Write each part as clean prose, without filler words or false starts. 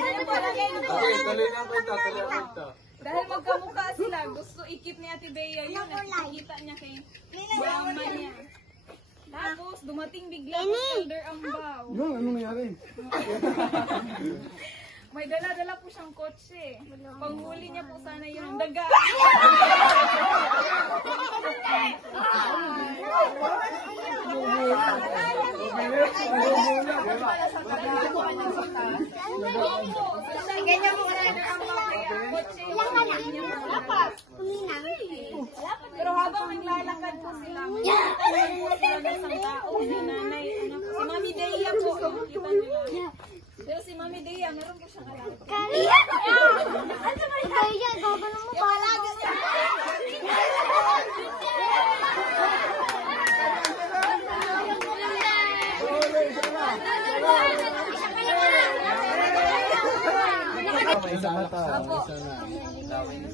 Tuloy lang kwenta, tuloy lang kwenta. Dahil magkamukha sila, gusto ikip ni Ate Bea yun at nakikita niya kay mama niya. Tapos, dumating bigla sa Elder Ambaw. Yung, ano nangyari? May dala-dala po siyang kotse. Panghuli niya po sana yung daga. Ganyan mo ka Elder Ambaw kaya kotse yung pero habang naglalakad po sila, makikita niyo po sila ng isang tao, si nanay, si Mami Dea po, makikita nila. Pero si Mami Dea, meron po siyang kalaki. Ano ba yan? Gagano mo ba?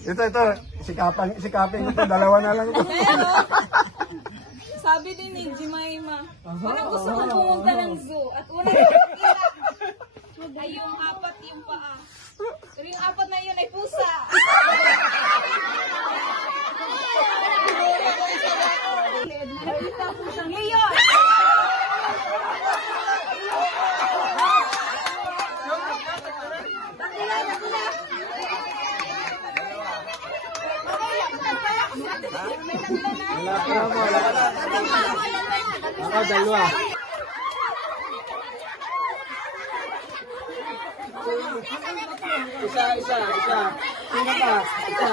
Ito. Sikapin ito. Dalawa na lang ito. Pero, sabi din ni Jemima, parang gusto ko pumunta ng zoo. At una nakikita ay yung apat yung paa. Pero yung apat na yun ay pusa. Nakita po siyang leon. Ako, dalawa. Isa. Sino pa? Isa.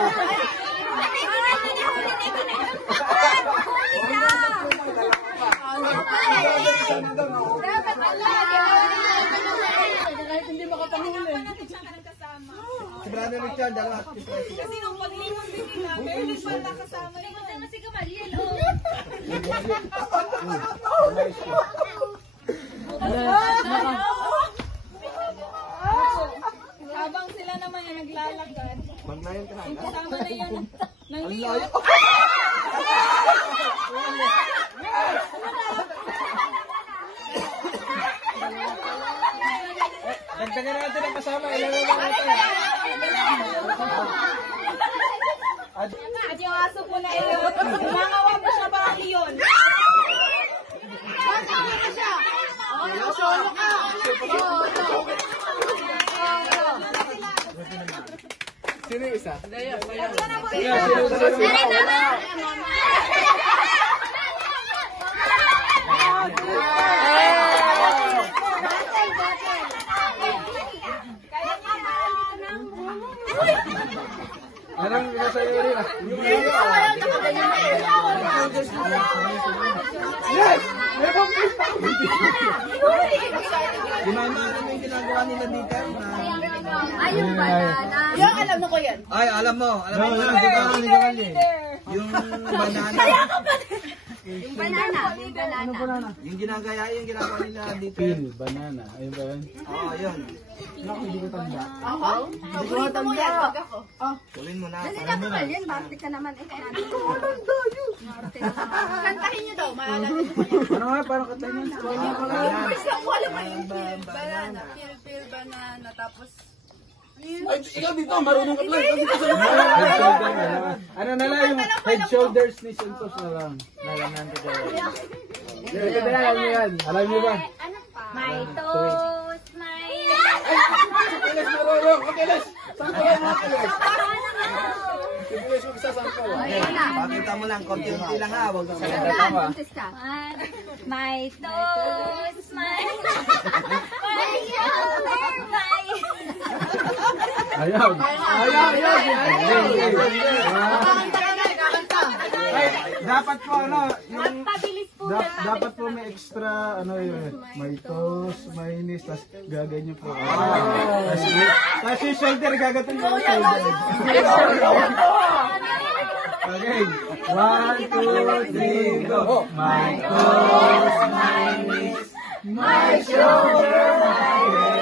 Kahit hindi makapanguli. Si Brother Richard, dalawa. Kasi nung paglingon din nila, meron din pala kasama yun. Kasi Gamaliel, habang sila naman yung naglalakad, yung kasama na yun ng leon. Dagdagan natin ang kasama. Ilan lang natin. At yung aso po na iyon, umangawa po siya parang leon. Sino yung isa? Anong nasa iyo rin ah? Yes! Gimana ano yung ginagawa nila dito? Ay, yung banana. Yung alam mo ko yan. Ay, alam mo. Yung banana. Yung banana. Yung ginagaya, yung ginagawa nila dito. Pil, banana. Ayun ba yun? Oo, yun. Naku, hindi ko tanda. Hindi ko matanda. Gawin mo na. Dali na ba yan? Bakit ka naman? Kantahin nyo daw. Ano nga, parang katay niya? Banana. Pil, banana. Tapos... Ay, ikaw dito, marunong ka lang. Head shoulder na lang. Ano na lang, yung head shoulders ni Santos na lang. Nalaman ko dyan. Ito na, alam niyo yan. Alam niyo ba? May toast, may... Kilis, marunong. Kilis! Saan ka lang mga kilis? Kilis, yung isa saan ka ba? Pakita mo lang, konti-konti lang ha. Huwag ka Buntis ka. May toast, may... May shoulder, may... Ayaw. Ay, dapat po ano, yung dapat po may extra ano yun, may toast, mayonnaise, tas gaganyo po. Tas yung shoulder, gagatin ko yung shoulder. Okay, 1, 2, 3, go! My toast, mayonnaise, my shoulder, my